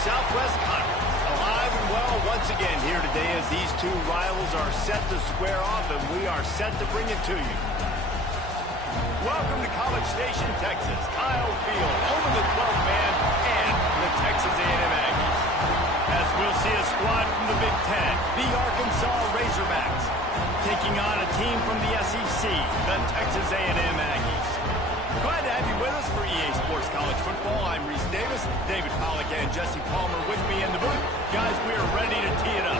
Southwest Conference. Alive and well once again here today as these two rivals are set to square off, and we are set to bring it to you. Welcome to College Station, Texas. Kyle Field, home of the 12th man and the Texas A&M Aggies. As we'll see a squad from the Big Ten, the Arkansas Razorbacks, taking on a team from the SEC, the Texas A&M Aggies. Glad to have you with us for EA Sports College Football. I'm Reese Davis, David Pollack and Jesse Palmer with me in the booth. Guys, we are ready to tee it up.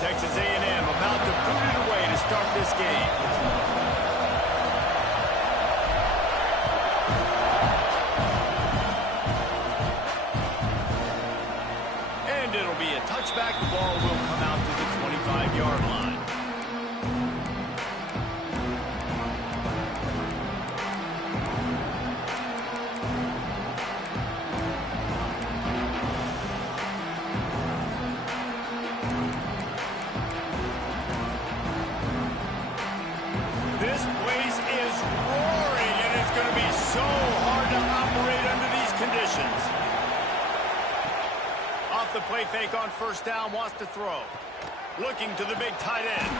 Texas A&M about to boot it away to start this game. And it'll be a touchback. The ball will come out to the 25-yard line. This place is roaring, and it's going to be so hard to operate under these conditions. Off the play fake on first down, wants to throw. Looking to the big tight end.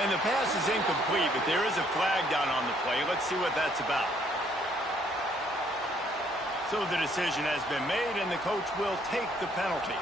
And the pass is incomplete, but there is a flag down on the play. Let's see what that's about. So the decision has been made, and the coach will take the penalty.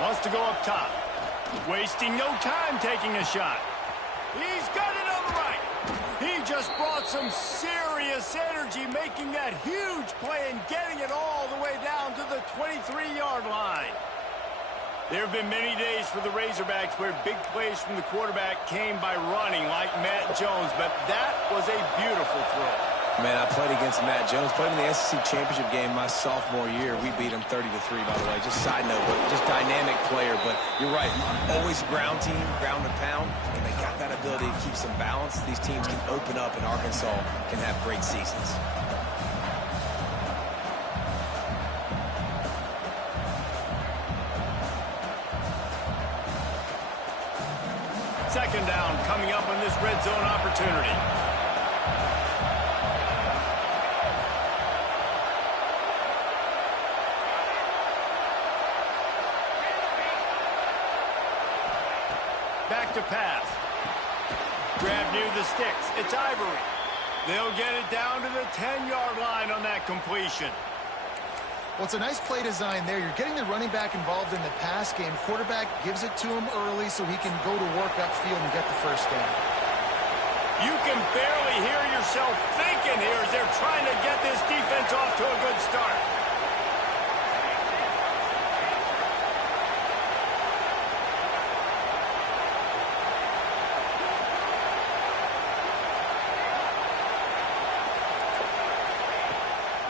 Wants to go up top. Wasting no time taking a shot. He's got it on the right. He just brought some serious energy making that huge play and getting it all the way down to the 23-yard line. There have been many days for the Razorbacks where big plays from the quarterback came by running like Matt Jones, but that was a beautiful throw. Man, I played against Matt Jones. Played in the SEC Championship game my sophomore year. We beat him 30-3, by the way. Just side note, but just dynamic player. But you're right. Always ground team, ground and pound. And they got that ability to keep some balance. These teams can open up, and Arkansas can have great seasons. Second down coming up on this red zone opportunity. Back to pass. Grab near the sticks. It's Ivory. They'll get it down to the 10-yard line on that completion. Well, it's a nice play design there. You're getting the running back involved in the pass game. Quarterback gives it to him early so he can go to work upfield and get the first down. You can barely hear yourself thinking here as they're trying to get this defense off to a good start.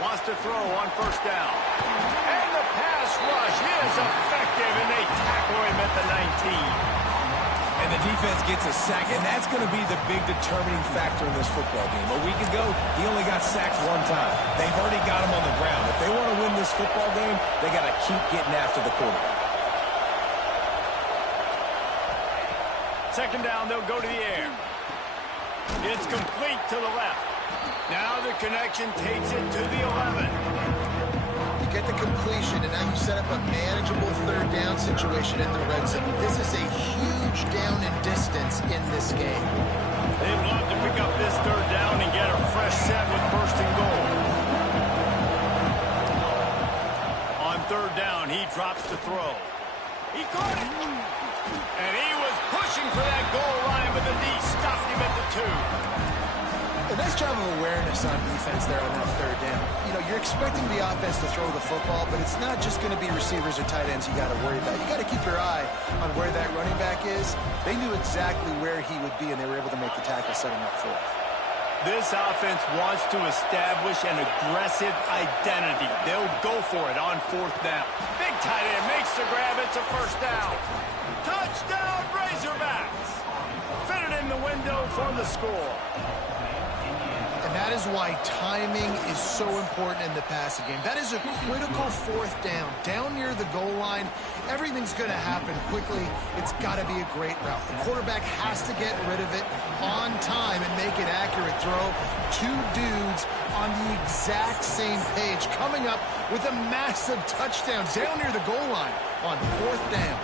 Wants to throw on first down. And the pass rush is effective, and they tackle him at the 19. And the defense gets a sack, and that's going to be the big determining factor in this football game. A week ago, he only got sacked one time. They've already got him on the ground. If they want to win this football game, they got to keep getting after the quarterback. Second down, they'll go to the air. It's complete to the left. Now the connection takes it to the 11. You get the completion, and now you set up a manageable third down situation in the red zone. This is a huge down in distance in this game. They'd love to pick up this third down and get a fresh set with first and goal. On third down, he drops the throw. He caught it. And he was pushing for that goal line, but the D stopped him at the 2. A nice job of awareness on defense there on that third down. You know, you're expecting the offense to throw the football, but it's not just going to be receivers or tight ends you got to worry about. You got to keep your eye on where that running back is. They knew exactly where he would be, and they were able to make the tackle, set him up for it. This offense wants to establish an aggressive identity. They'll go for it on fourth down. Big tight end makes the grab. It's a first down. Touchdown, Razorbacks. Fitted in the window for the score. And that is why timing is so important in the passing game. That is a critical fourth down. Down near the goal line, everything's going to happen quickly. It's got to be a great route. The quarterback has to get rid of it on time and make an accurate throw. Two dudes on the exact same page coming up with a massive touchdown down near the goal line on fourth down.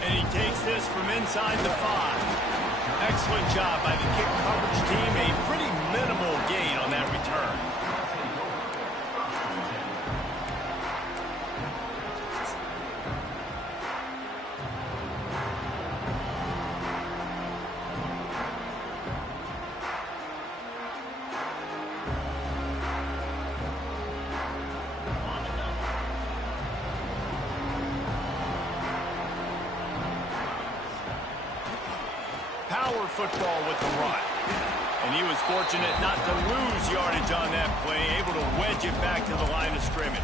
And he takes this from inside the 5. Excellent job by the kick coverage team. A pretty minimal gain on that return. Power football with the run. And he was fortunate not to lose yardage on that play, able to wedge it back to the line of scrimmage.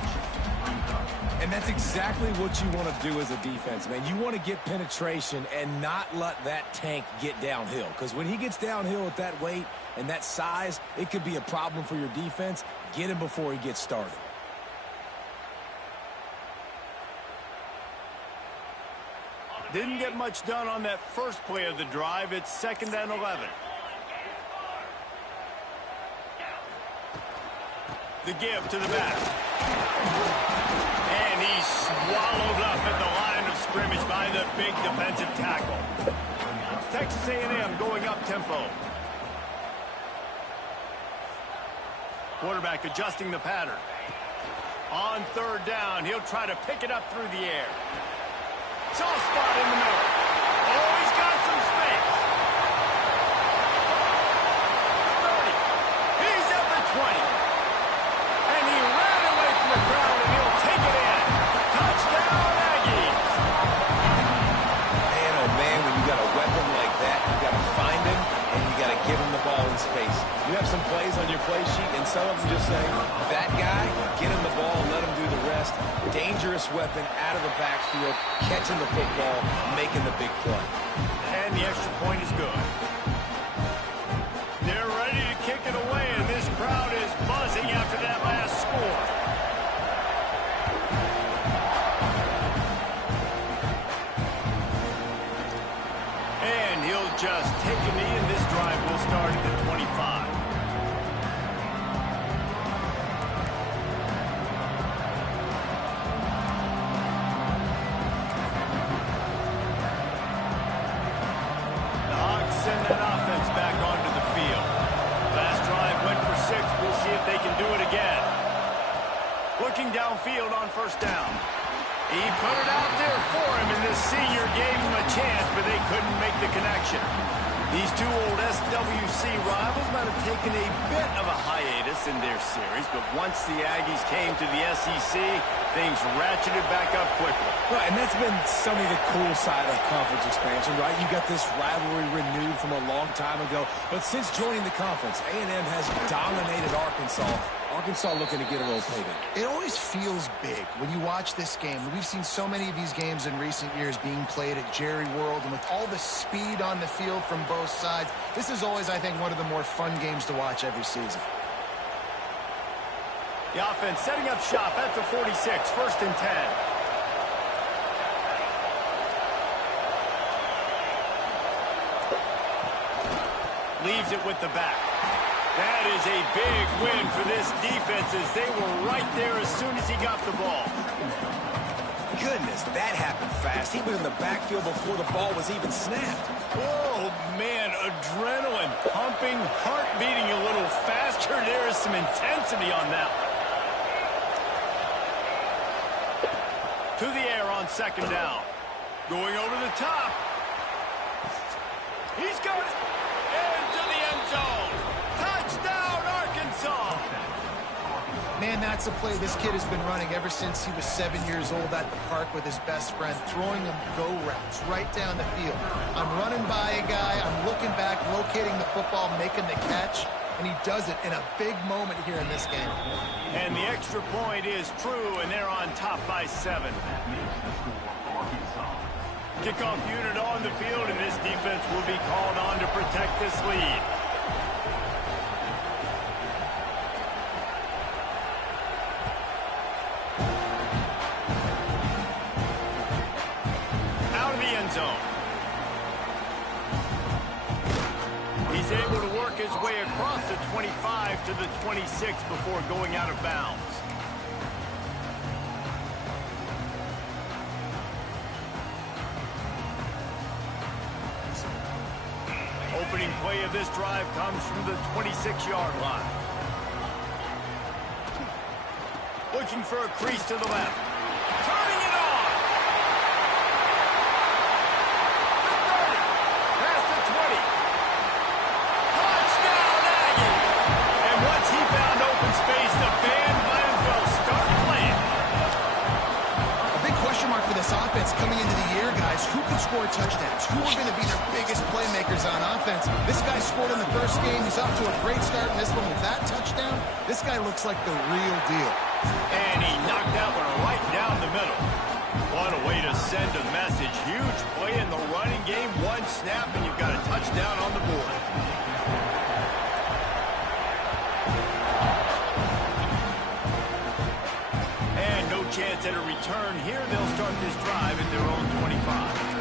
And that's exactly what you want to do as a defense, man. You want to get penetration and not let that tank get downhill. Because when he gets downhill at that weight and that size, it could be a problem for your defense. Get him before he gets started. Didn't get much done on that first play of the drive. It's 2nd and 11. The give to the back. And he's swallowed up at the line of scrimmage by the big defensive tackle. Texas A&M going up tempo. Quarterback adjusting the pattern. On third down, he'll try to pick it up through the air. Soft spot in the middle. Oh, he's got some space. 30. He's at the 20. And he ran away from the crowd, and he'll take it in. Touchdown, Aggies. Man, oh man, when you got a weapon like that, you got to find him, and you got to give him the ball in space. You have some plays on your play sheet, and some of them just say, that guy, get him the ball, let him do the rest. Dangerous weapon out of the backfield, catching the football, making the big play. And the extra point is good. They're ready to kick it away, and this crowd is buzzing after that last score. And he'll just take a knee, and this drive will start at the 25. Send that offense back onto the field. Last drive went for 6. We'll see if they can do it again. Looking downfield on first down. He put it out there for him, and this senior gave him a chance, but they couldn't make the connection. These two old SWC rivals might have taken a bit of a hiatus in their series, but once the Aggies came to the SEC, things ratcheted back up quickly. Right, and that's been some of the cool side of conference expansion, right? You got this rivalry renewed from a long time ago, but since joining the conference, A&M has dominated Arkansas. Arkansas looking to get a little payback. It always feels big when you watch this game. We've seen so many of these games in recent years being played at Jerry World, and with all the speed on the field from both sides, this is always, I think, one of the more fun games to watch every season. The offense setting up shop at the 46, 1st and 10. Leaves it with the back. That is a big win for this defense as they were right there as soon as he got the ball. Goodness, that happened fast. He was in the backfield before the ball was even snapped. Oh, man, adrenaline pumping, heart beating a little faster. There is some intensity on that one. To the air on 2nd down. Going over the top. He's got it. And Man, that's a play this kid has been running ever since he was 7 years old at the park with his best friend, throwing him go routes right down the field. I'm running by a guy, I'm looking back, locating the football, making the catch, and he does it in a big moment here in this game. And the extra point is true, and they're on top by 7. Kickoff unit on the field, and this defense will be called on to protect this lead. Out of the end zone. He's able to work his way across the 25 to the 26 before going out of bounds. Opening play of this drive comes from the 26-yard line. Looking for a crease to the left. Turning it on. The 30. Past the 20. Touchdown, Aggie. And once he found open space, the band might as well start playing. A big question mark for this offense coming into the year, guys. Who could score touchdowns? Who are going to be their biggest playmakers on offense? This guy scored in the first game. He's off to a great start in this one with that touchdown. This guy looks like the real deal. And he knocked that one right down the middle. What a way to send a message. Huge play in the running game. One snap, and you've got a touchdown on the board. And no chance at a return here. They'll start this drive at their own 25.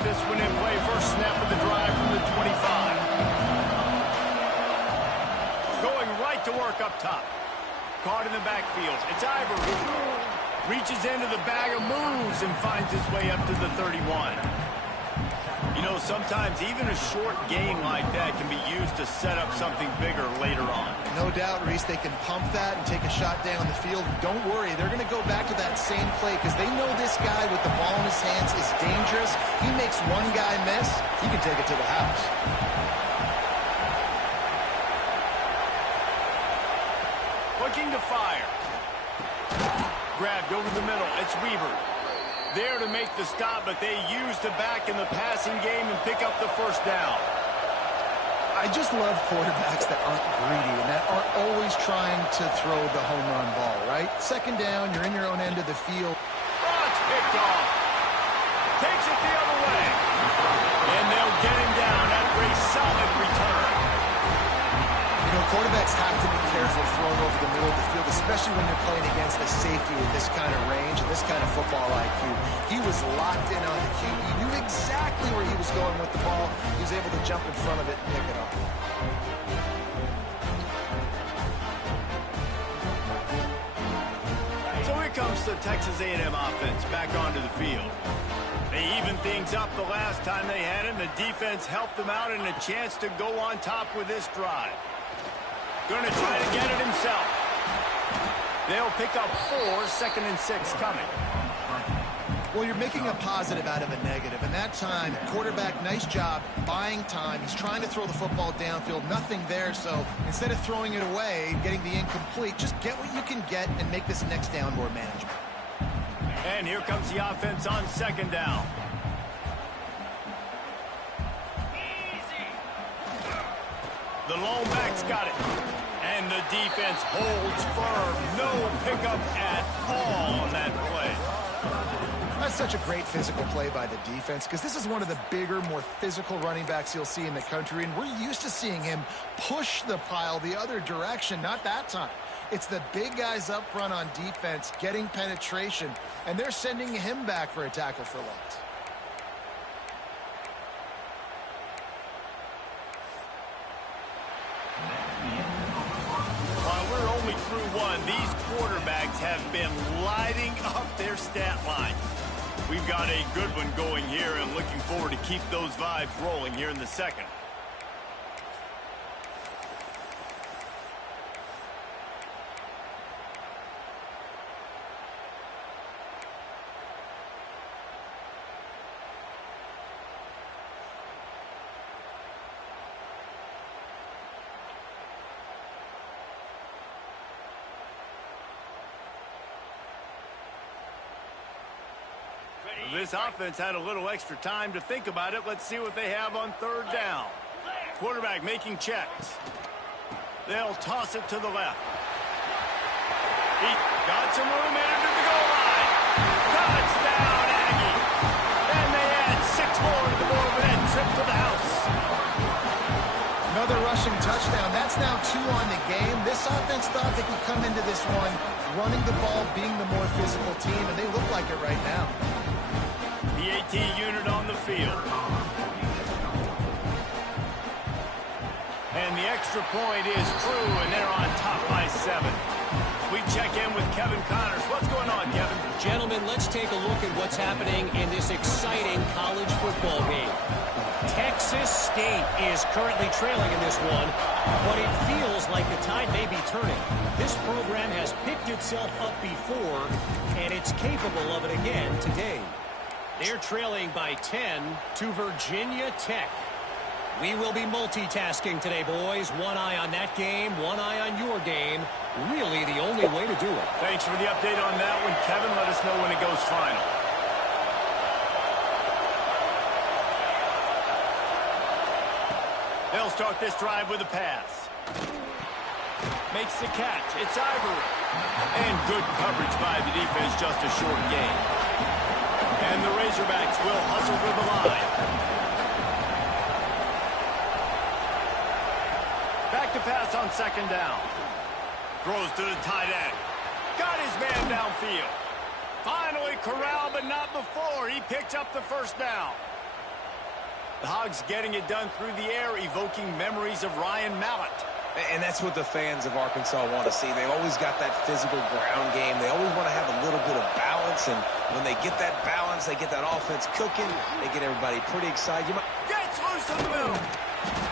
This one in play, first snap of the drive from the 25. Going right to work up top. Caught in the backfield. It's Ivory. Reaches into the bag of moves and finds his way up to the 31. You know, sometimes even a short gain like that can be used to set up something bigger later on. No doubt, Reese, they can pump that and take a shot down the field. Don't worry, they're going to go back to that same play because they know this guy with the ball in his hands is dangerous. He makes one guy miss, he can take it to the house. Looking to fire. Grabbed over the middle. It's Weaver. There to make the stop, but they use the back in the passing game and pick up the first down. I just love quarterbacks that aren't greedy and that aren't always trying to throw the home run ball, right? Second down, you're in your own end of the field. Oh, it's picked off. Takes it the other way. And they'll get him down after a solid return. You know, quarterbacks have to be careful throwing over the middle of the field, especially when you're playing against a safety with this kind of range and this kind of football IQ. He was locked in on the cue. He knew exactly where he was going with the ball. He was able to jump in front of it and pick it up. So here comes the Texas A&M offense back onto the field. They evened things up the last time they had him. The defense helped them out and a chance to go on top with this drive. Going to try to get it himself. They'll pick up 4, 2nd and 6 coming. Well, you're making a positive out of a negative, and that time, quarterback, nice job, buying time. He's trying to throw the football downfield, nothing there, so instead of throwing it away, getting the incomplete, just get what you can get and make this next down more manageable. And here comes the offense on 2nd down. The lone back's got it. And the defense holds firm. No pickup at all on that play. That's such a great physical play by the defense because this is one of the bigger, more physical running backs you'll see in the country, and we're used to seeing him push the pile the other direction, not that time. It's the big guys up front on defense getting penetration, and they're sending him back for a tackle for loss. While we're only through one, these quarterbacks have been lighting up their stat line. We've got a good one going here and looking forward to keep those vibes rolling here in the second. This offense had a little extra time to think about it. Let's see what they have on third down. Quarterback making checks. They'll toss it to the left. He got some room into the goal line. Touchdown, Aggie. And they add 6 more to the board with that trip to the house. Another rushing touchdown. That's now 2 on the game. This offense thought they could come into this one running the ball, being the more physical team, and they look like it right now. The AT unit on the field. And the extra point is true, and they're on top by 7. We check in with Kevin Connors. What's going on, Kevin? Gentlemen, let's take a look at what's happening in this exciting college football game. Texas State is currently trailing in this one, but it feels like the tide may be turning. This program has picked itself up before, and it's capable of it again today. They're trailing by 10 to Virginia Tech. We will be multitasking today, boys. One eye on that game, one eye on your game. Really the only way to do it. Thanks for the update on that one, Kevin. Let us know when it goes final. They'll start this drive with a pass. Makes the catch. It's Ivory. And good coverage by the defense, just a short gain. And the Razorbacks will hustle to the line. Back to pass on second down. Throws to the tight end. Got his man downfield. Finally corralled, but not before. He picks up the first down. The Hogs getting it done through the air, evoking memories of Ryan Mallett. And that's what the fans of Arkansas want to see. They've always got that physical ground game. They always want to have a little bit of balance. And when they get that balance, they get that offense cooking. They get everybody pretty excited. Gets loose in the middle.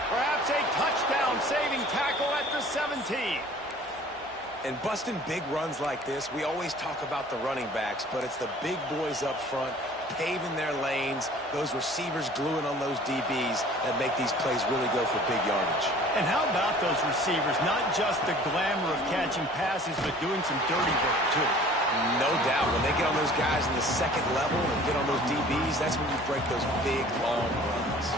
Perhaps a touchdown-saving tackle at the 17. And busting big runs like this, we always talk about the running backs, but it's the big boys up front, paving their lanes, those receivers gluing on those DBs that make these plays really go for big yardage. And how about those receivers? Not just the glamour of catching passes, but doing some dirty work, too. No doubt. When they get on those guys in the second level and get on those DBs, that's when you break those big, long runs.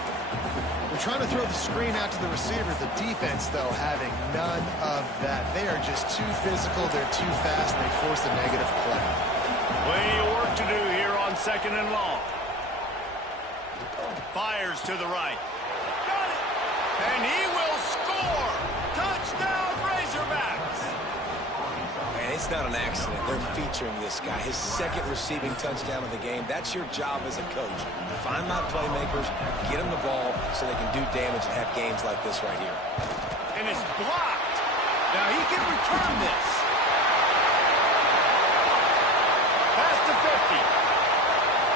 We're trying to throw the screen out to the receiver. The defense, though, having none of that. They are just too physical. They're too fast, and they force a negative play. Plenty of work to do here on second and long. Fires to the right. Got it! And he will score! Touchdown, Razorbacks! And it's not an accident. They're featuring this guy. His second receiving touchdown of the game. That's your job as a coach. Find my playmakers, get them the ball so they can do damage and have games like this right here. And it's blocked. Now he can return this. Pass to 50.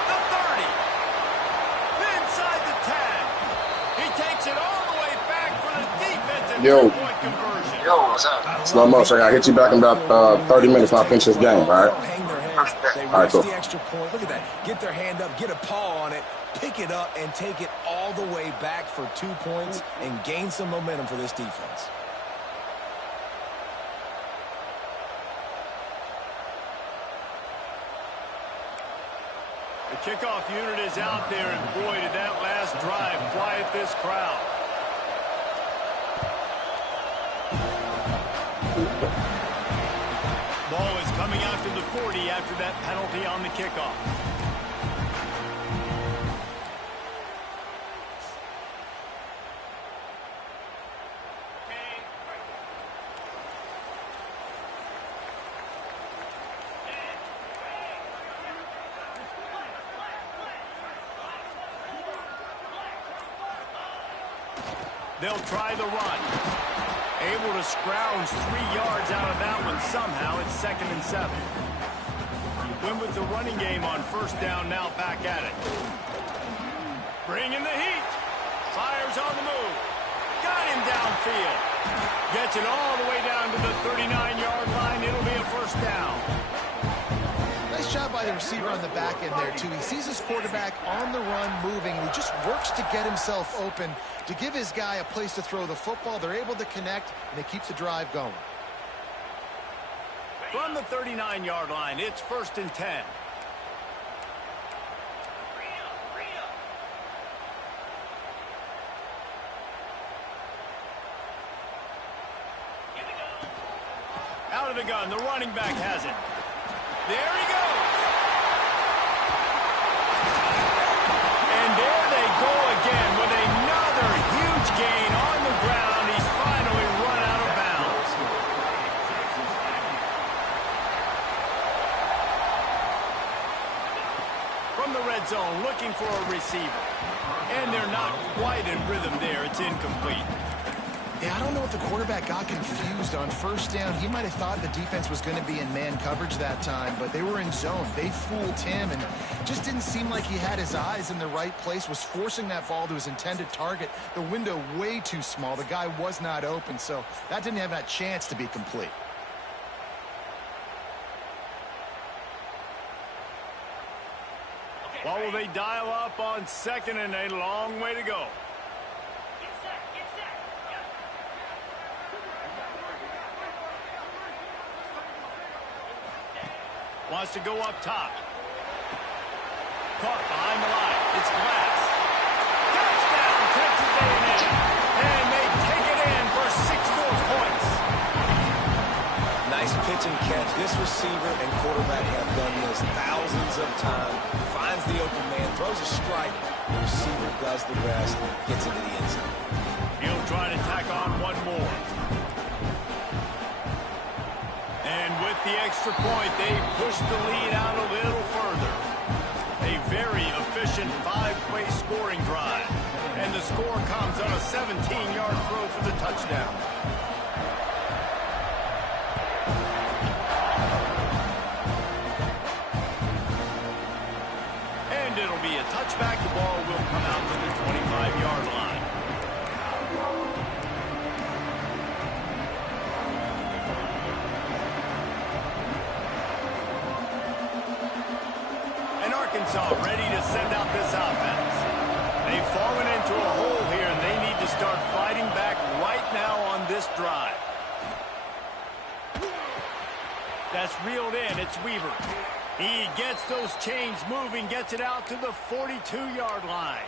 The 30. Inside the 10. He takes it all the way back for the defensive two-point conversion. Yo, what's up? Slow motion. I hit you back in about 30 minutes when I finish this game, all right? They all right, cool. the extra point. Look at that. Get their hand up, get a paw on it, pick it up, and take it all the way back for 2 points and gain some momentum for this defense. The kickoff unit is out there, and boy, did that last drive quiet this crowd. Ball is coming out to the 40 after that penalty on the kickoff. They'll try the run. Able to scrounge 3 yards out of that one somehow. It's 2nd and 7. Win with the running game on first down, now back at it. Bringing the heat. Fires on the move. Got him downfield. Gets it all the way down to the 39-yard line. It'll be a first down. Nice job by the receiver on the back end there, too. He sees his quarterback on the run moving, and he just works to get himself open to give his guy a place to throw the football. They're able to connect, and they keep the drive going. From the 39-yard line, it's 1st and 10. out of the gun. The running back has it. There he goes. And there they go again with another huge gain on the ground. He's finally run out of bounds. From the red zone, looking for a receiver. And they're not quite in rhythm there. It's incomplete. Yeah, I don't know if the quarterback got confused on first down. He might have thought the defense was going to be in man coverage that time, but they were in zone. They fooled him and just didn't seem like he had his eyes in the right place, was forcing that ball to his intended target. The window way too small. The guy was not open, so that didn't have that chance to be complete. What will they dial up on 2nd and a long way to go? Wants to go up top. Caught behind the line. It's Glass. Touchdown, Texas A&M. And they take it in for 6 more points. Nice pitch and catch. This receiver and quarterback have done this thousands of times. Finds the open man, throws a strike. The receiver does the rest, gets into the end zone. He'll try to tack on one more. And with the extra point, they push the lead out a little further. A very efficient 5-play scoring drive. And the score comes on a 17-yard throw for the touchdown. And it'll be a touchback. The ball will come out to the 25-yard line. Arkansas ready to send out this offense. They've fallen into a hole here, and they need to start fighting back right now on this drive. That's reeled in. It's Weaver. He gets those chains moving, gets it out to the 42-yard line.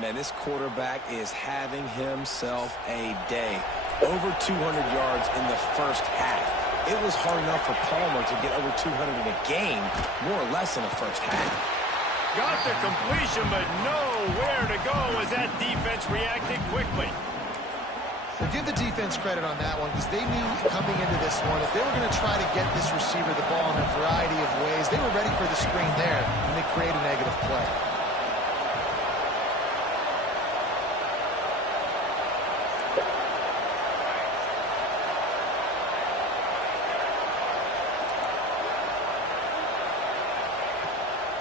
Man, this quarterback is having himself a day. Over 200 yards in the first half. It was hard enough for Palmer to get over 200 in a game, more or less in the first half. Got the completion, but nowhere to go as that defense reacted quickly. Well, give the defense credit on that one because they knew coming into this one, if they were going to try to get this receiver the ball in a variety of ways, they were ready for the screen there, and they create a negative play.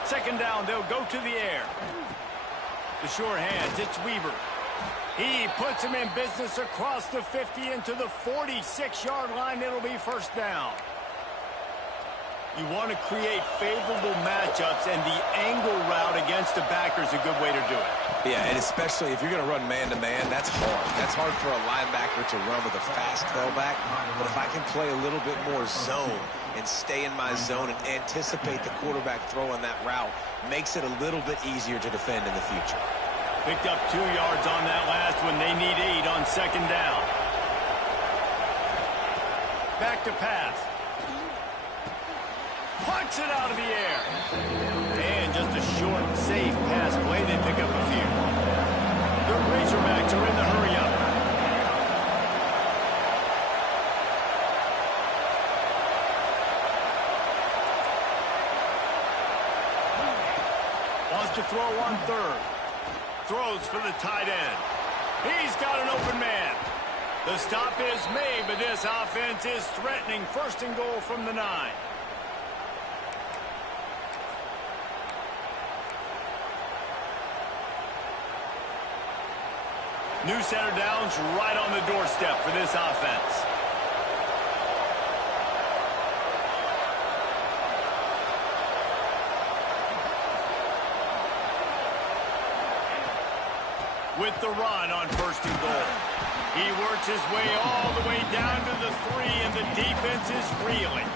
Second down, they'll go to the air. The sure hands, it's Weaver. He puts him in business across the 50 into the 46-yard line. It'll be first down. You want to create favorable matchups, and the angle route against the backer is a good way to do it. Yeah, and especially if you're going to run man-to-man, that's hard. That's hard for a linebacker to run with a fast tailback. But if I can play a little bit more zone and stay in my zone and anticipate the quarterback throwing that route, makes it a little bit easier to defend in the future. Picked up 2 yards on that last one. They need 8 on second down. Back to pass. Punts it out of the air. And just a short, safe pass play. They pick up a few. The Razorbacks are in the hurry-up. Wants to throw on third. Throws for the tight end. He's got an open man. The stop is made, but this offense is threatening. First and goal from the 9. New center downs right on the doorstep for this offense. With the run on first and goal. He works his way all the way down to the 3, and the defense is reeling.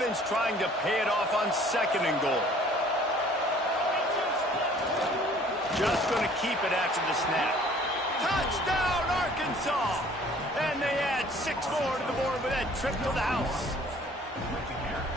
offense trying to pay it off on 2nd and goal. Just going to keep it after the snap. Touchdown, Arkansas! And they add 6 more to the board with that trip to the house.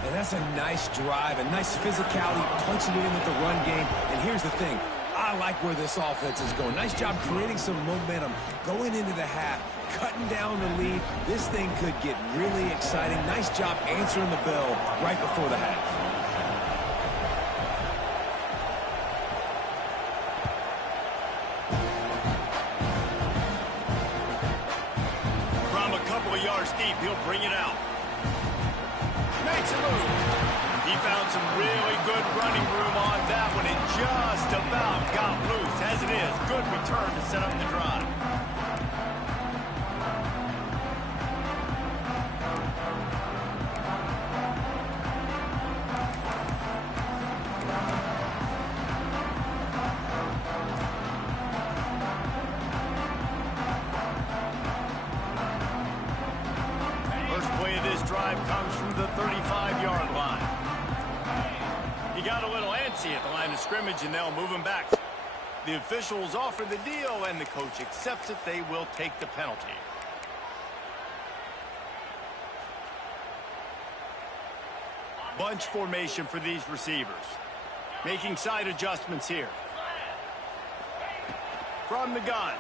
And that's a nice drive, a nice physicality, punching it in with the run game. And here's the thing. I like where this offense is going. Nice job creating some momentum, going into the half, cutting down the lead. This thing could get really exciting. Nice job answering the bell right before the half. From a couple of yards deep, he'll bring it out. Makes a move. He found some really good running room on that one and just about got loose. As it is, good return to set up the drive. First play of this drive comes from the 35-yard line. He got a little antsy at the line of scrimmage, and they'll move him back. The officials offer the deal, and the coach accepts it. They will take the penalty. Bunch formation for these receivers. Making side adjustments here. From the gun.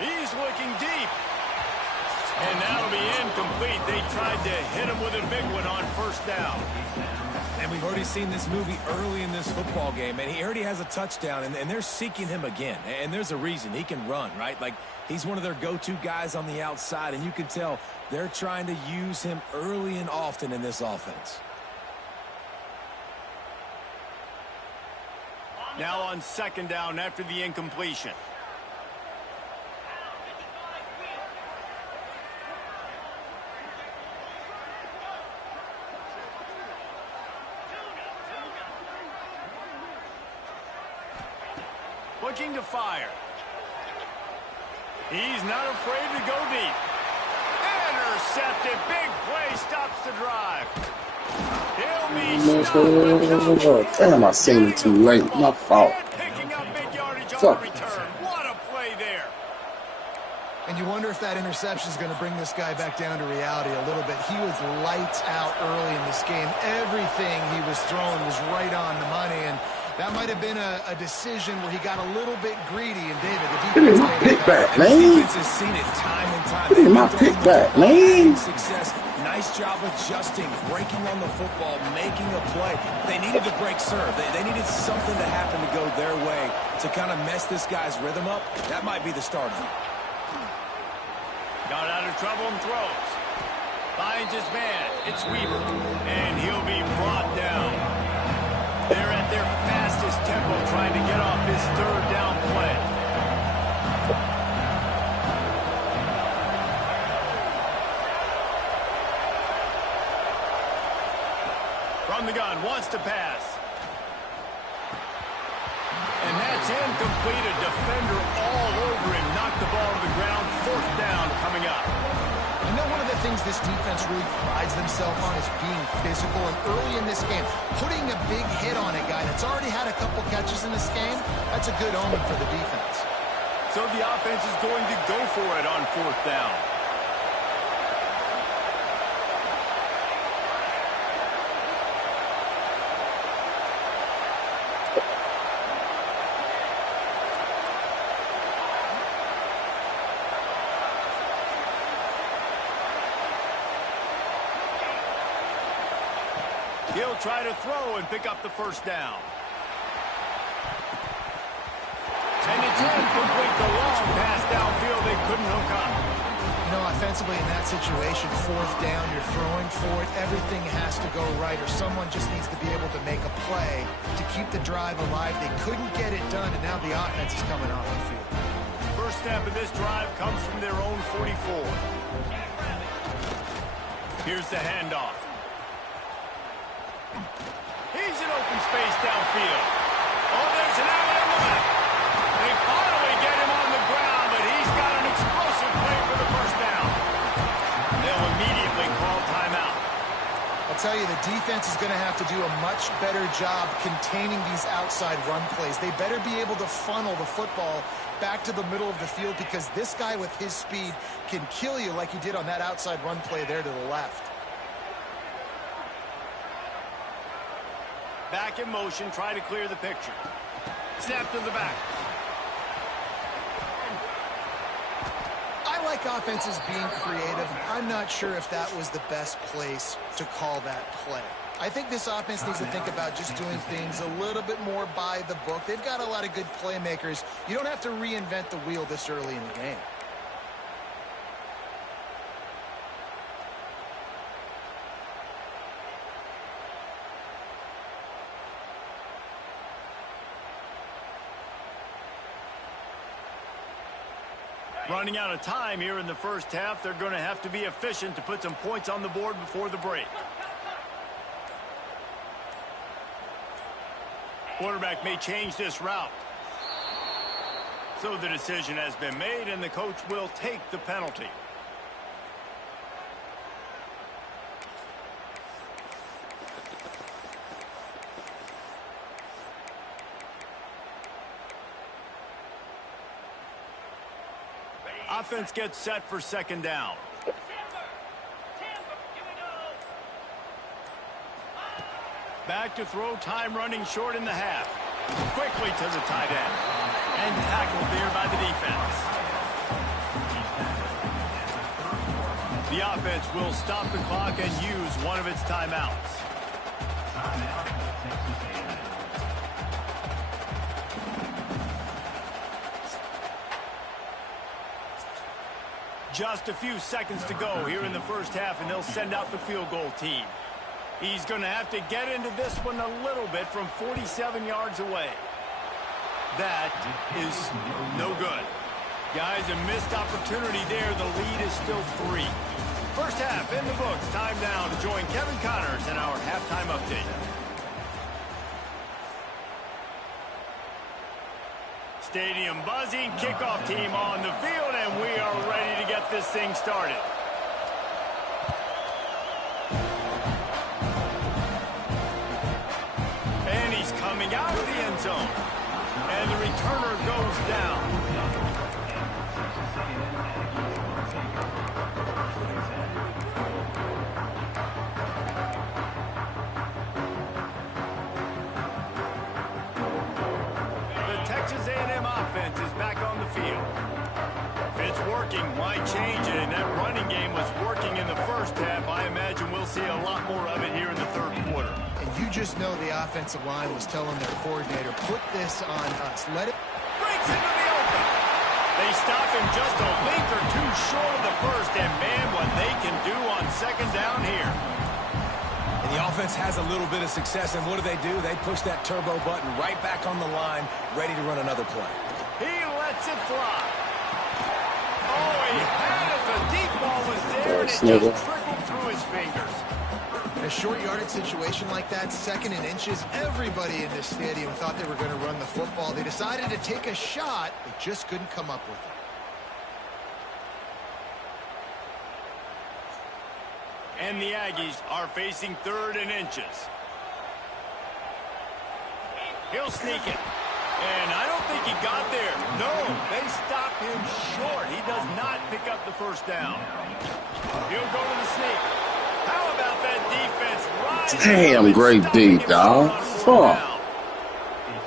He's looking deep. And that'll be incomplete. They tried to hit him with a big one on 1st down. And we've already seen this movie early in this football game, and he already has a touchdown, and they're seeking him again. And there's a reason. He can run, right? Like, he's one of their go-to guys on the outside, and you can tell they're trying to use him early and often in this offense. Now on 2nd down after the incompletion. Looking to fire. He's not afraid to go deep. Intercepted. Big play stops the drive. He'll be stopped. Damn, I seen it too late. My fault. Picking up big yardage on the return. What a play there. And you wonder if that interception is going to bring this guy back down to reality a little bit. He was lights out early in this game. Everything he was throwing was right on the money, and that might have been a decision where he got a little bit greedy. And David, the defense my pick back, The man. defense has seen it time and time. Look at my pick back, man. Success. Nice job adjusting, breaking on the football, making a play. They needed to break serve. They needed something to happen to go their way to kind of mess this guy's rhythm up. That might be the start of it. Got out of trouble and throws. Finds his man. It's Weaver. And he'll be brought down. They're at their fastest tempo trying to get off this 3rd down play. From the gun, wants to pass. And that's incomplete. A defender all over him. Knocked the ball to the ground. 4th down coming up. I know one of the things this defense really prides themselves on is being physical, and early in this game, putting a big hit on a guy that's already had a couple catches in this game, that's a good omen for the defense. So the offense is going to go for it on 4th down. He'll try to throw and pick up the 1st down. And it's incomplete. The long pass downfield. They couldn't hook up. You know, offensively in that situation, 4th down, you're throwing for it. Everything has to go right, or someone just needs to be able to make a play to keep the drive alive. They couldn't get it done, and now the offense is coming off the field. First snap of this drive comes from their own 44. Here's the handoff. He's in open space downfield. Oh, there's an alley on the left. They finally get him on the ground, but he's got an explosive play for the 1st down. They'll immediately call timeout. tell you, the defense is going to have to do a much better job containing these outside run plays. They better be able to funnel the football back to the middle of the field, because this guy with his speed can kill you like he did on that outside run play there to the left. Back in motion, try to clear the picture. Snap to the back. I like offenses being creative. I'm not sure if that was the best place to call that play. I think this offense needs to think about just doing things a little bit more by the book. They've got a lot of good playmakers. You don't have to reinvent the wheel this early in the game. Running out of time here in the first half. They're going to have to be efficient to put some points on the board before the break. Quarterback may change this route. So the decision has been made, and the coach will take the penalty. Offense gets set for second down. Back to throw, time running short in the half. Quickly to the tight end. And tackled there by the defense. The offense will stop the clock and use one of its timeouts. Just a few seconds to go here in the first half, and they'll send out the field goal team. He's going to have to get into this one a little bit from 47 yards away. That is no good. Guys, a missed opportunity there. The lead is still 3. First half in the books. Time now to join Kevin Connors in our halftime update. Stadium buzzing, kickoff team on the field, and we are ready to get this thing started. And he's coming out of the end zone. And the returner goes down. Texas A&M offense is back on the field. If it's working, why change it? And that running game was working in the first half. I imagine we'll see a lot more of it here in the third quarter. And you just know the offensive line was telling their coordinator, put this on us. Let it... Breaks into the open. They stop him just a link or two short of the first. And, man, what they can do on second down here. And the offense has a little bit of success, and what do? They push that turbo button right back on the line, ready to run another play. He lets it fly. Oh, he had it. The deep ball was there, and it just trickled through his fingers. In a short yardage situation like that, 2nd and inches, everybody in this stadium thought they were going to run the football. They decided to take a shot, but just couldn't come up with it. And the Aggies are facing 3rd and inches. He'll sneak it. And I don't think he got there. No, they stop him short. He does not pick up the first down. He'll go to the sneak. How about that defense? Damn, great D, dog. Fuck.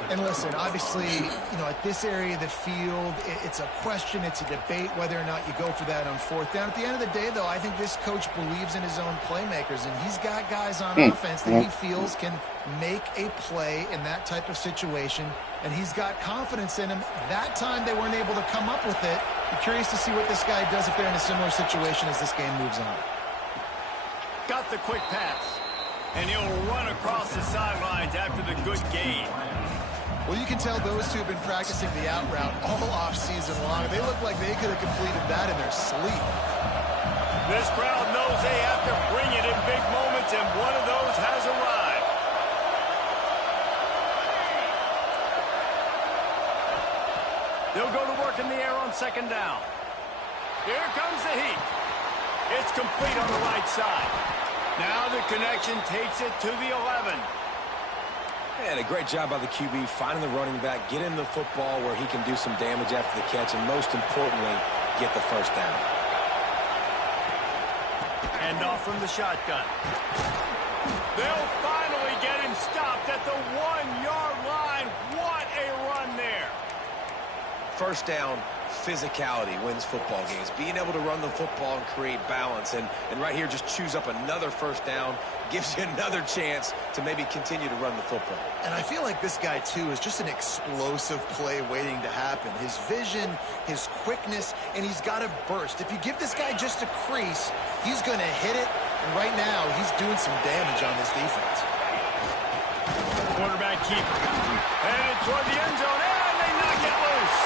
And listen, obviously, you know, at this area of the field, it's a question, it's a debate whether or not you go for that on 4th down. At the end of the day, though, I think this coach believes in his own playmakers, and he's got guys on offense that he feels can make a play in that type of situation, and he's got confidence in him. That time they weren't able to come up with it. I'm curious to see what this guy does if they're in a similar situation as this game moves on. Got the quick pass, and he'll run across the sidelines after the good gain. Well, you can tell those two have been practicing the out route all off-season long. They look like they could have completed that in their sleep. This crowd knows they have to bring it in big moments, and one of those has arrived. They'll go to work in the air on second down. Here comes the heat. It's complete on the right side. Now the connection takes it to the 11. And a great job by the QB finding the running back, get him the football where he can do some damage after the catch, and most importantly, get the first down. And off from the shotgun. They'll finally get him stopped at the 1-yard line. What a run there. First down, physicality wins football games. Being able to run the football and create balance. And right here, just choose up another first down. Gives you another chance to maybe continue to run the football. And I feel like this guy, too, is just an explosive play waiting to happen. His vision, his quickness, and he's got a burst. If you give this guy just a crease, he's going to hit it. And right now, he's doing some damage on this defense. Quarterback keeper. Headed toward the end zone, and they knock it loose.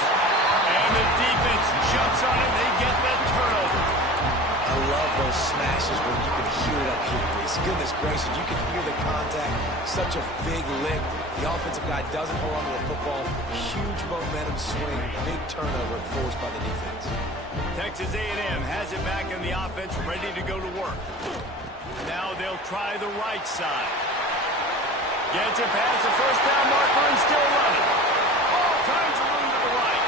And the defense jumps on it. They get the turnover. I love those smashes where you can hear it up here, Reese. Goodness gracious, you can hear the contact. Such a big lift. The offensive guy doesn't hold on to the football. Huge momentum swing. Big turnover forced by the defense. Texas A&M has it back in the offense, ready to go to work. Now they'll try the right side. Gets it past the first down marker and still running. All kinds of room to the right.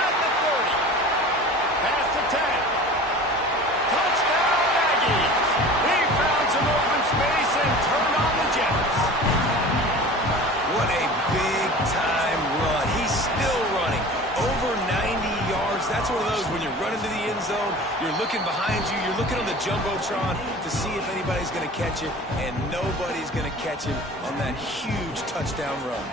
At the 30. Past the 10. Touchdown, Aggies. He found some open space and turned on the Jets. What a big-time run. He's still running. Over 90 yards. That's one of those when you're running to the end zone, you're looking behind you, you're looking on the Jumbotron to see if anybody's going to catch it, and nobody's going to catch him on that huge touchdown run.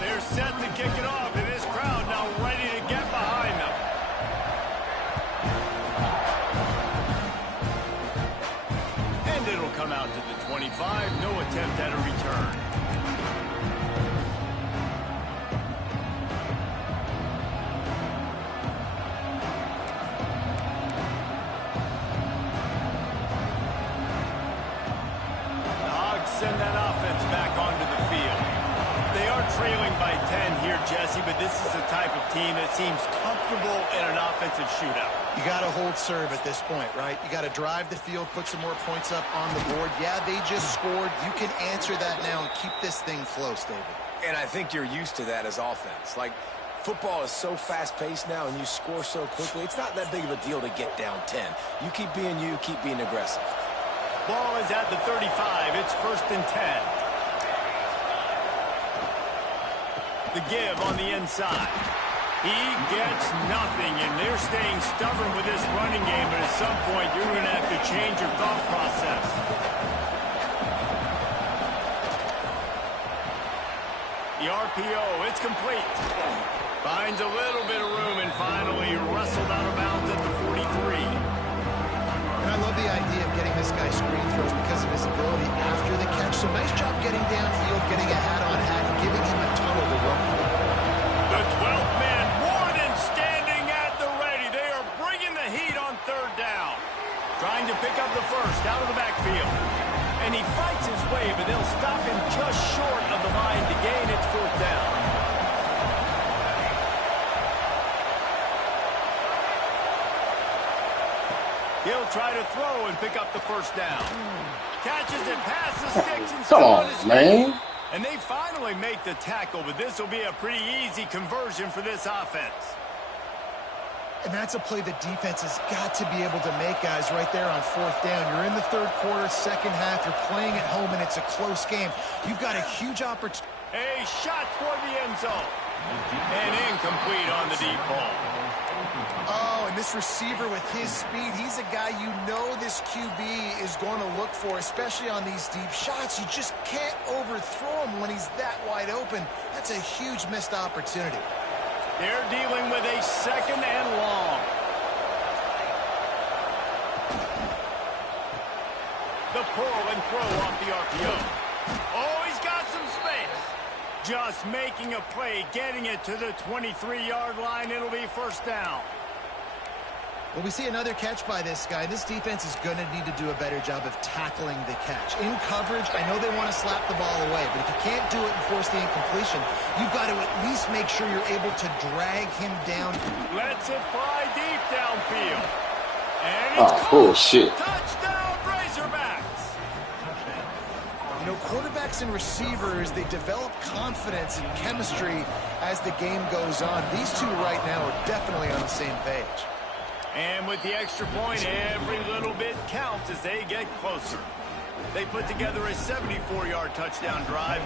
They're set to kick it off, and this crowd now ready to get behind them. And it'll come out to the 25. No attempt at a return. Send that offense back onto the field. They are trailing by 10 here, Jesse, but this is the type of team that seems comfortable in an offensive shootout. You got to hold serve at this point, right? You got to drive the field, put some more points up on the board. Yeah, they just scored. You can answer that now and keep this thing close, David. And I think you're used to that as offense. Like, football is so fast-paced now and you score so quickly, it's not that big of a deal to get down 10. You keep being you, keep being aggressive. Ball is at the 35. It's 1st and 10. The give on the inside. He gets nothing, and they're staying stubborn with this running game, but at some point you're going to have to change your thought process. The RPO, it's complete. Finds a little bit of room and finally wrestled out of bounds at the 43. And I love the idea of getting this guy screen throws because of his ability after the catch. So nice job getting downfield, getting a hat-on-hat, and giving him a tunnel to run. The 12th man more than standing at the ready. They are bringing the heat on 3rd down. Trying to pick up the first out of the backfield. And he fights his way, but they'll stop him just short of the line to gain its 4th down. He'll try to throw and pick up the first down. Catches it past the sticks and Come on, man. And they finally make the tackle, but this will be a pretty easy conversion for this offense. And that's a play the defense has got to be able to make, guys, right there on 4th down. You're in the 3rd quarter, 2nd half. You're playing at home, and it's a close game. You've got a huge opportunity. A shot toward the end zone. And incomplete on the deep ball. Oh, and this receiver with his speed, he's a guy you know this QB is going to look for, especially on these deep shots. You just can't overthrow him when he's that wide open. That's a huge missed opportunity. They're dealing with a 2nd and long. The pull and throw off the RPO. Oh, he's got some space. Just making a play, getting it to the 23-yard line. It'll be 1st down. Well, we see another catch by this guy. This defense is going to need to do a better job of tackling the catch. In coverage, I know they want to slap the ball away, but if you can't do it and force the incompletion, you've got to at least make sure you're able to drag him down. Lets it fly deep downfield. And he's Oh, bullshit. touchdown, Razorbacks. You know, quarterbacks and receivers, they develop confidence and chemistry as the game goes on. These two right now are definitely on the same page. And with the extra point, every little bit counts as they get closer. They put together a 74-yard touchdown drive.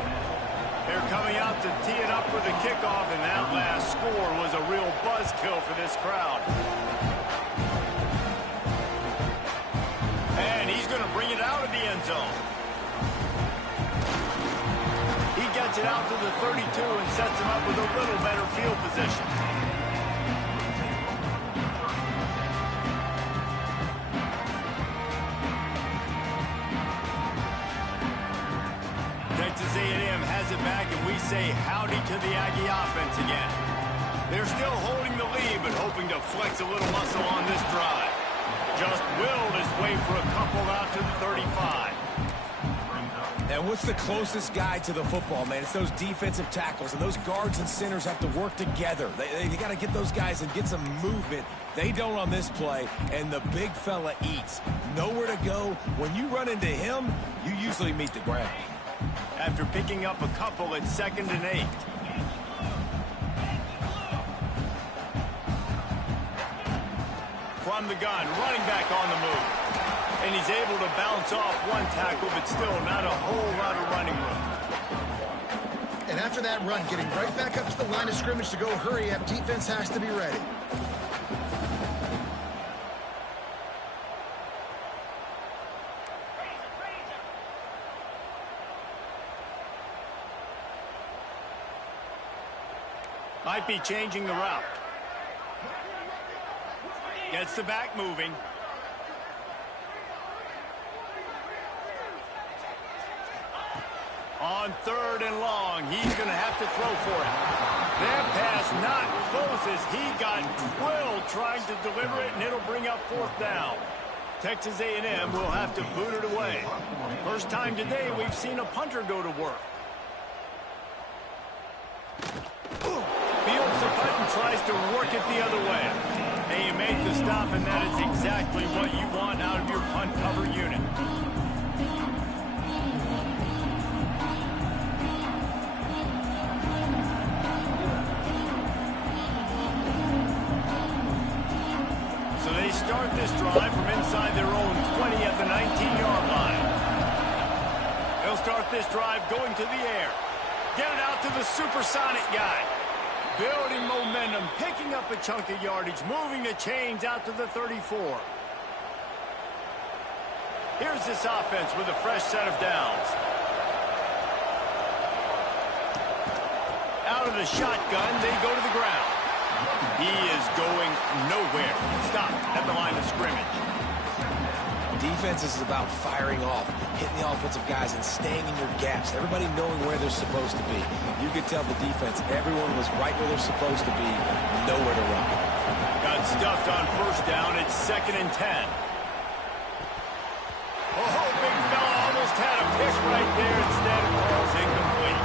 They're coming out to tee it up for the kickoff, and that last score was a real buzzkill for this crowd. And he's going to bring it out of the end zone. He gets it out to the 32 and sets him up with a little better field position. Texas A&M has it back, and we say howdy to the Aggie offense again. They're still holding the lead, but hoping to flex a little muscle on this drive. Just willed his way for a couple out to the 35. And what's the closest guy to the football, man? It's those defensive tackles, and those guards and centers have to work together. They got to get those guys and get some movement. They don't on this play, and the big fella eats. Nowhere to go. When you run into him, you usually meet the ground. After picking up a couple at 2nd and 8. From the gun, running back on the move. And he's able to bounce off one tackle, but still not a whole lot of running room. And after that run, getting right back up to the line of scrimmage to go hurry up, defense has to be ready. Might be changing the route. Gets the back moving. On 3rd and long, he's going to have to throw for it. That pass not close as he got drilled trying to deliver it, and it'll bring up 4th down. Texas A&M will have to boot it away. First time today we've seen a punter go to work. Fields the punt and tries to work it the other way. And you make the stop, and that is exactly what you want out of your punt cover unit. So they start this drive from inside their own 20 at the 19-yard line. They'll start this drive going to the air. Get it out to the supersonic guy. Building momentum, picking up a chunk of yardage, moving the chains out to the 34. Here's this offense with a fresh set of downs. Out of the shotgun, they go to the ground. He is going nowhere. Stopped at the line of scrimmage. Defense is about firing off, hitting the offensive guys, and staying in your gaps. Everybody knowing where they're supposed to be. You could tell the defense, everyone was right where they're supposed to be, nowhere to run. Got stuffed on 1st down. It's 2nd and 10. Oh, big fella almost had a pick right there. Instead, it falls incomplete.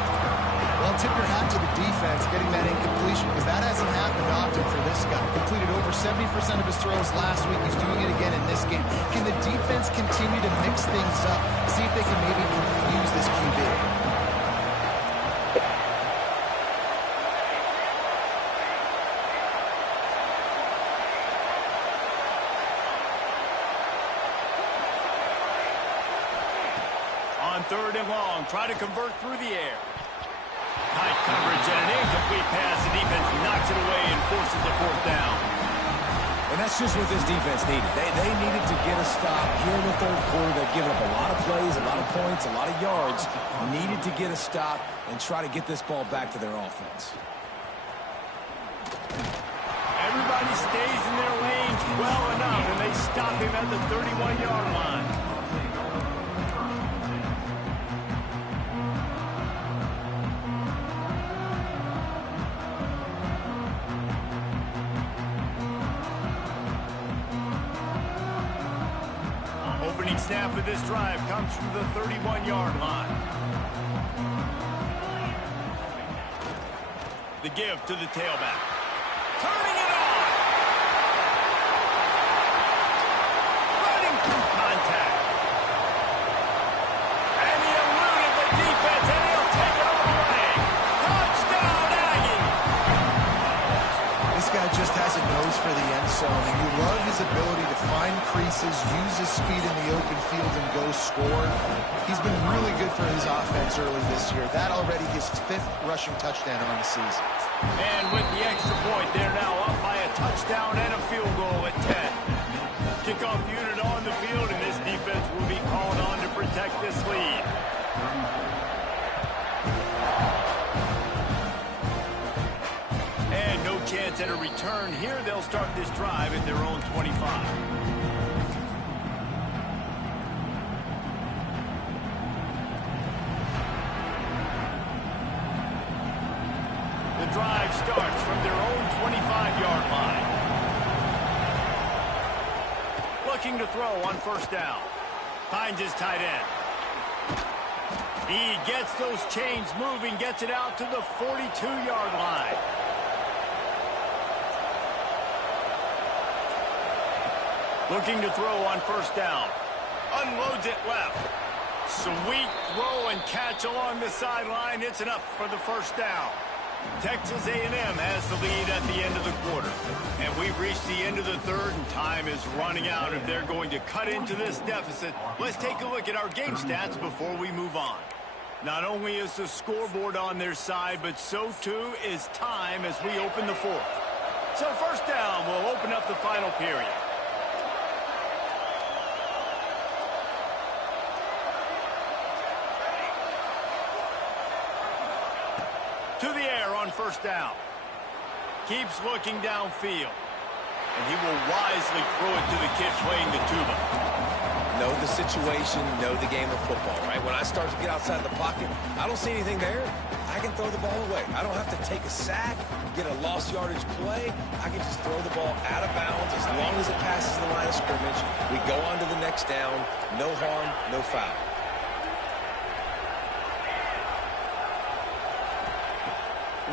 Well, tip your hat to the defense getting that incompletion, because that hasn't happened often for this guy. Completed over 70% of his throws last week. He's doing it again in this game. Can the defense continue to mix things up? See if they can maybe confuse this QB. On 3rd and long, try to convert through the air. Tight coverage and an incomplete pass. The defense knocks it away and forces a 4th down. And that's just what this defense needed. They needed to get a stop here in the 3rd quarter. They've given up a lot of plays, a lot of points, a lot of yards. Needed to get a stop and try to get this ball back to their offense. Everybody stays in their lanes well enough, and they stop him at the 31-yard line. Opening snap of this drive comes from the 31-yard line. The give to the tailback. Turning it on! ability to find creases, use his speed in the open field, and go score. He's been really good for his offense early this year. That already his 5th rushing touchdown on the season. And with the extra point, they're now up by a touchdown and a field goal at 10. Kickoff unit on the field, and this defense will be called on to protect this lead. And no chance at a return here. They'll start this drive at their own 25. The drive starts from their own 25-yard line. Looking to throw on first down. Finds his tight end. He gets those chains moving, gets it out to the 42-yard line. Looking to throw on first down. Unloads it left. Sweet throw and catch along the sideline. It's enough for the first down. Texas A&M has the lead at the end of the quarter. And we've reached the end of the third, and time is running out if they're going to cut into this deficit. Let's take a look at our game stats before we move on. Not only is the scoreboard on their side, but so too is time as we open the fourth. So first down will open up the final period. To the air on first down. Keeps looking downfield. And he will wisely throw it to the kid playing the tuba. Know the situation, know the game of football, right? When I start to get outside the pocket, I don't see anything there. I can throw the ball away. I don't have to take a sack, get a lost yardage play. I can just throw the ball out of bounds as long as it passes the line of scrimmage. We go on to the next down. No harm, no foul.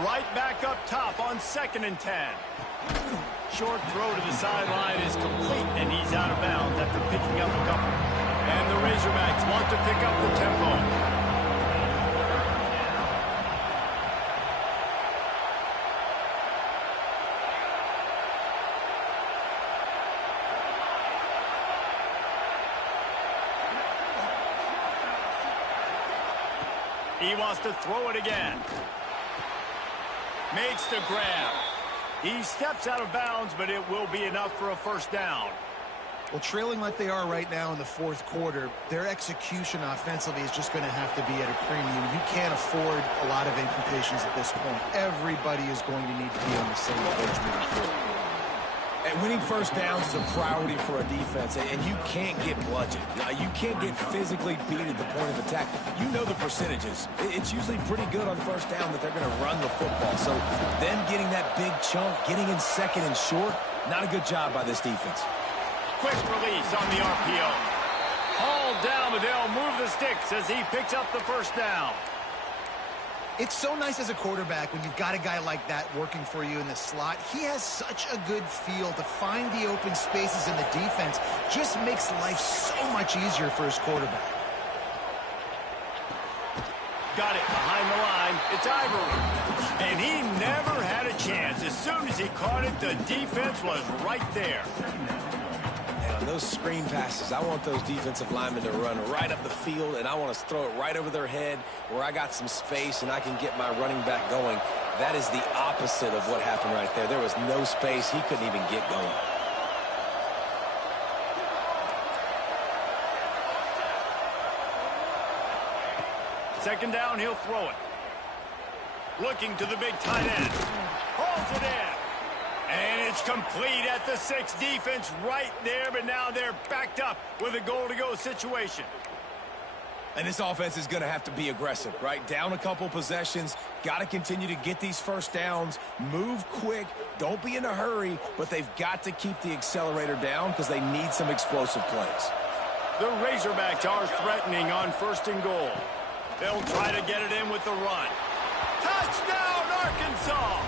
Right back up top on 2nd and 10. Short throw to the sideline is complete, and he's out of bounds after picking up a couple. And the Razorbacks want to pick up the tempo. He wants to throw it again. Makes the grab. He steps out of bounds, but it will be enough for a first down. Well, trailing like they are right now in the fourth quarter, their execution offensively is just going to have to be at a premium. You can't afford a lot of incompletions at this point. Everybody is going to need to be on the same page moving forward. And winning first downs is a priority for a defense, and you can't get bludgeoned. You can't get physically beat at the point of attack. You know the percentages. It's usually pretty good on first down that they're going to run the football. So them getting that big chunk, getting in second and short, not a good job by this defense. Quick release on the RPO. Hauled down, but they'll move the sticks as he picks up the first down. It's so nice as a quarterback when you've got a guy like that working for you in the slot. He has such a good feel to find the open spaces in the defense. Just makes life so much easier for his quarterback. Got it behind the line. It's Ivory. And he never had a chance. As soon as he caught it, the defense was right there. On those screen passes, I want those defensive linemen to run right up the field, and I want to throw it right over their head where I got some space and I can get my running back going. That is the opposite of what happened right there. There was no space. He couldn't even get going. Second down, he'll throw it. Looking to the big tight end. Hauls it in. And it's complete at the 6. Defense right there, but now they're backed up with a goal-to-go situation. And this offense is going to have to be aggressive, right? Down a couple possessions, got to continue to get these first downs, move quick, don't be in a hurry, but they've got to keep the accelerator down because they need some explosive plays. The Razorbacks are threatening on 1st and goal. They'll try to get it in with the run. Touchdown, Arkansas!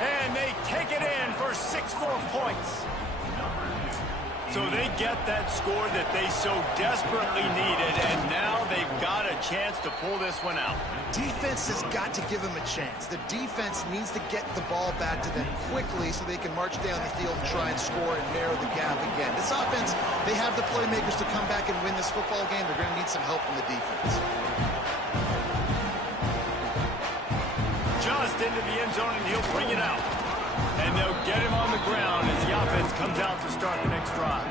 And they take it in for 6 more points. So they get that score that they so desperately needed, and now they've got a chance to pull this one out. Defense has got to give them a chance. The defense needs to get the ball back to them quickly so they can march down the field and try and score and narrow the gap again. This offense, they have the playmakers to come back and win this football game. They're going to need some help from the defense. Just into the end zone, and he'll bring it out. And they'll get him on the ground as the offense comes out to start the next drive.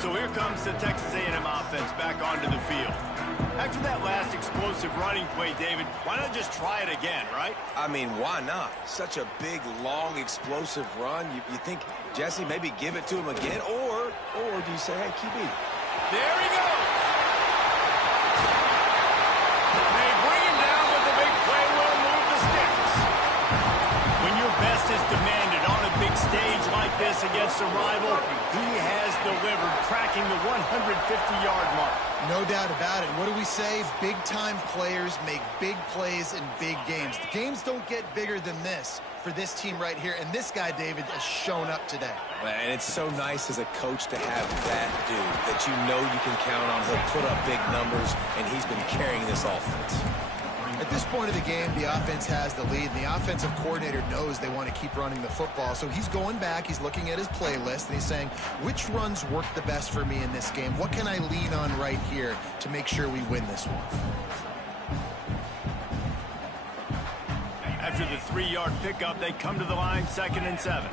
So here comes the Texas A&M offense back onto the field. After that last explosive running play, David, why not just try it again, right? I mean, why not? Such a big, long, explosive run. You think, Jesse, maybe give it to him again? Or do you say, hey, QB? There he goes. They bring him down with the big play. Will move the sticks. When your best is demanded on a big stage like this against a rival, he has delivered, cracking the 150-yard mark. No doubt about it. What do we say? Big-time players make big plays in big games. The games don't get bigger than this for this team right here, and this guy, David, has shown up today. And it's so nice as a coach to have that dude that you know you can count on. He'll put up big numbers, and he's been carrying this offense. At this point of the game, the offense has the lead, and the offensive coordinator knows they want to keep running the football. So he's going back, he's looking at his playlist, and he's saying, which runs work the best for me in this game? What can I lean on right here to make sure we win this one? After the 3-yard pickup, they come to the line, 2nd and 7.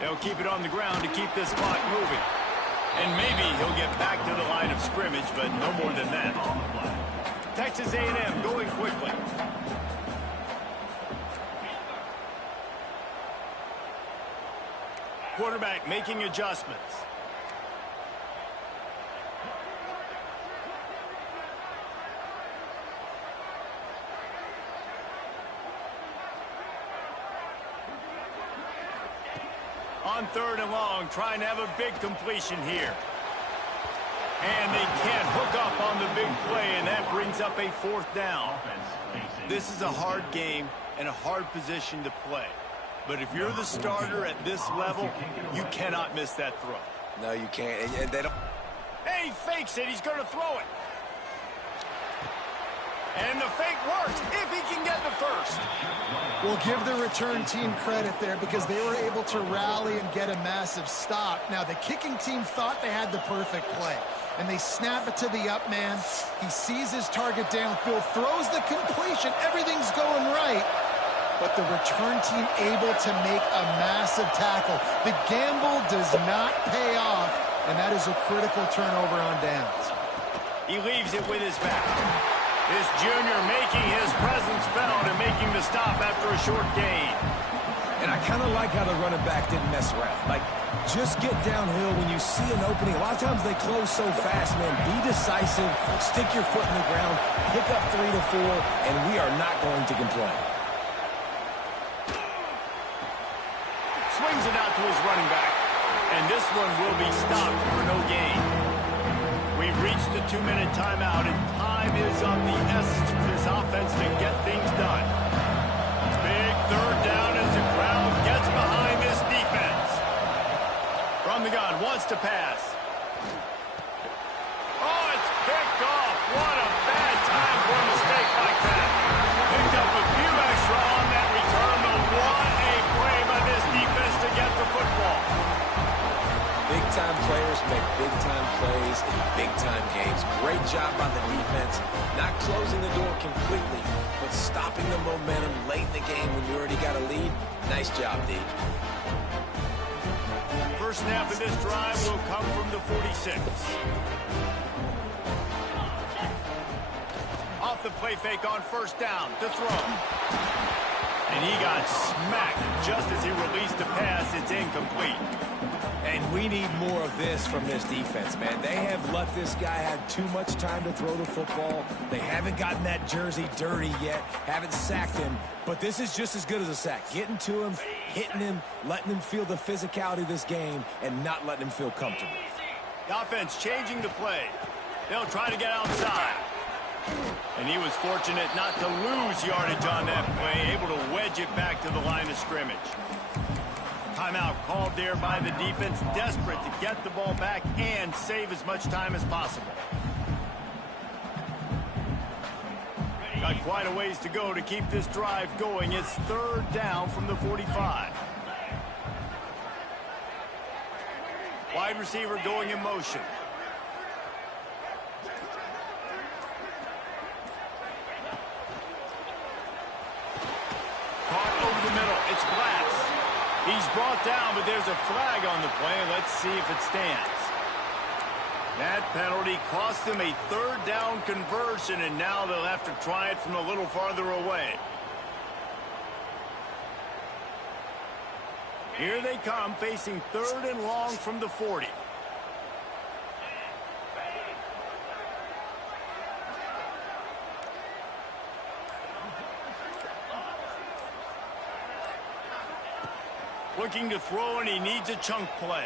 They'll keep it on the ground to keep this clock moving. And maybe he'll get back to the line of scrimmage, but no more than that. Texas A&M going quickly. Quarterback making adjustments. On 3rd and long, trying to have a big completion here. And they can't hook up on the big play, and that brings up a 4th down. This is a hard game and a hard position to play. But if you're the starter at this level, you cannot miss that throw. No, you can't. And they don't. Hey, he fakes it. He's going to throw it. And the fake works if he can get the first. We'll give the return team credit there because they were able to rally and get a massive stop. Now, the kicking team thought they had the perfect play, and they snap it to the up man. He sees his target downfield, throws the completion. Everything's going right, but the return team able to make a massive tackle. The gamble does not pay off, and that is a critical turnover on downs. He leaves it with his back. This junior making his presence felt and making the stop after a short gain. And I kind of like how the running back didn't mess around. Like, just get downhill when you see an opening. A lot of times they close so fast, man. Be decisive, stick your foot in the ground, pick up 3 to 4, and we are not going to complain. Swings it out to his running back. And this one will be stopped for no gain. We've reached the 2-minute timeout, and time is of the essence for this offense to get things done. Big 3rd down as the crowd gets behind this defense. From the gun, wants to pass. Oh, it's picked off. What a bad time for a mistake like that. Picked up a few extra on that return, but what a play by this defense to get the football. Big-time players make big-time plays in big-time games. Great job by the defense, not closing the door completely, but stopping the momentum late in the game when you already got a lead. Nice job, D. First snap of this drive will come from the 46. Off the play fake on 1st down to throw. And he got smacked just as he released the pass. It's incomplete. And we need more of this from this defense, man. They have let this guy have too much time to throw the football. They haven't gotten that jersey dirty yet, haven't sacked him. But this is just as good as a sack. Getting to him, hitting him, letting him feel the physicality of this game, and not letting him feel comfortable. The offense changing the play. They'll try to get outside. And he was fortunate not to lose yardage on that play, able to wedge it back to the line of scrimmage. Timeout called there by the defense, desperate to get the ball back and save as much time as possible. Got quite a ways to go to keep this drive going. It's third down from the 45. Wide receiver going in motion. Caught over the middle. It's Glass. He's brought down, but there's a flag on the play. Let's see if it stands. That penalty cost them a third down conversion, and now they'll have to try it from a little farther away. Here they come, facing third and long from the 40. Looking to throw, and he needs a chunk play.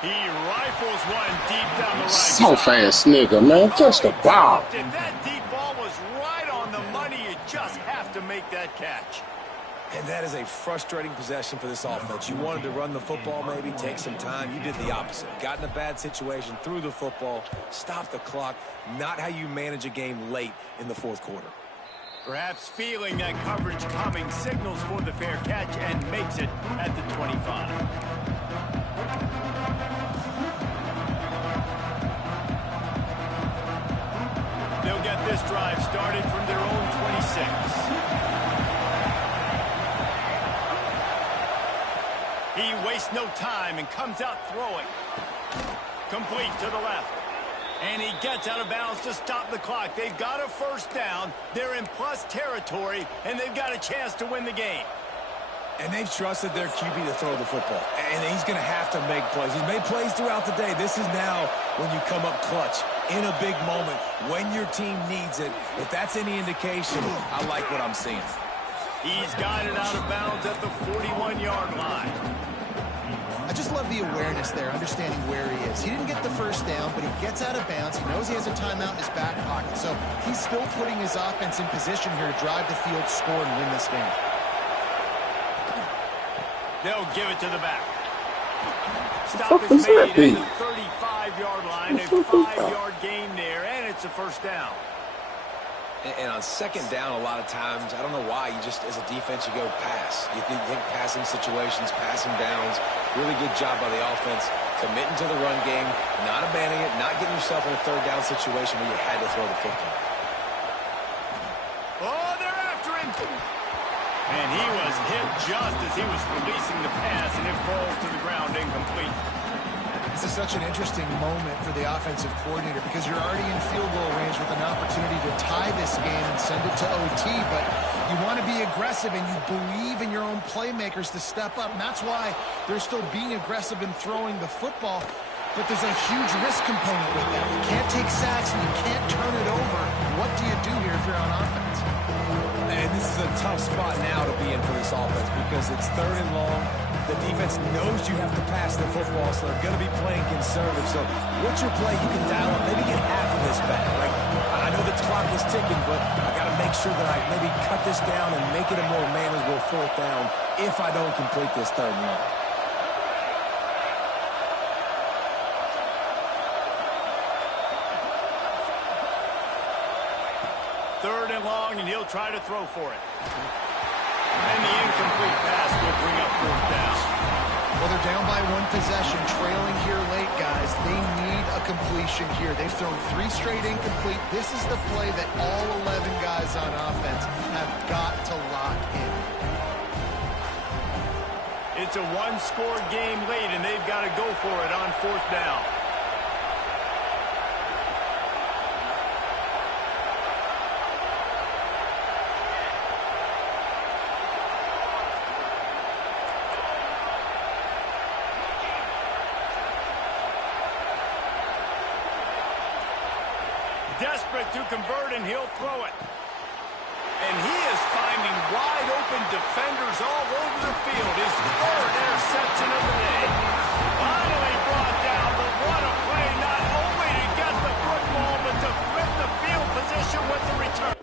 He rifles one deep down the right So side. fast, nigga, man. Just a ball. If that deep ball was right on the money, you just have to make that catch. And that is a frustrating possession for this offense. You wanted to run the football, maybe take some time. You did the opposite. Got in a bad situation, threw the football, stopped the clock. Not how you manage a game late in the fourth quarter. Perhaps feeling that coverage coming, signals for the fair catch and makes it at the 25. They'll get this drive started from their own 26. He wastes no time and comes out throwing. Complete to the left. And he gets out of bounds to stop the clock. They've got a first down. They're in plus territory, and they've got a chance to win the game. And they've trusted their QB to throw the football. And he's going to have to make plays. He's made plays throughout the day. This is now when you come up clutch in a big moment when your team needs it. If that's any indication, I like what I'm seeing. He's got it out of bounds at the 41-yard line. I just love the awareness there, understanding where he is. He didn't get the first down, but he gets out of bounds. He knows he has a timeout in his back pocket. So he's still putting his offense in position here to drive the field, score, and win this game. They'll give it to the back. Stop is made at the 35-yard line. A 5-yard gain there, and it's a first down. And on second down, a lot of times, I don't know why, you just, as a defense, you go pass. You think passing situations, passing downs. Really good job by the offense, committing to the run game, not abandoning it, not getting yourself in a third down situation where you had to throw the football. Oh, they're after him. And he was hit just as he was releasing the pass, and it falls to the ground incomplete. This is such an interesting moment for the offensive coordinator because you're already in field goal range with an opportunity to tie this game and send it to OT, but you want to be aggressive and you believe in your own playmakers to step up, and that's why they're still being aggressive in throwing the football, but there's a huge risk component with that. You can't take sacks and you can't turn it over. What do you do here if you're on offense? And this is a tough spot now to be in for this offense because it's third and long. The defense knows you have to pass the football, so they're going to be playing conservative. So what's your play? You can dial up, maybe get half of this back. Like, I know the clock is ticking, but I got to make sure that I maybe cut this down and make it a more manageable fourth down if I don't complete this third and long. Third and long, and he'll try to throw for it. And the incomplete pass will bring up fourth down. Well, they're down by one possession, trailing here late, guys. They need a completion here. They've thrown 3 straight incomplete. This is the play that all 11 guys on offense have got to lock in. It's a one-score game late, and they've got to go for it on fourth down. desperate to convert, and he'll throw it. And he is finding wide-open defenders all over the field. His third interception of the day. Finally brought down, but what a play, not only to get the football, but to flip the field position with the return.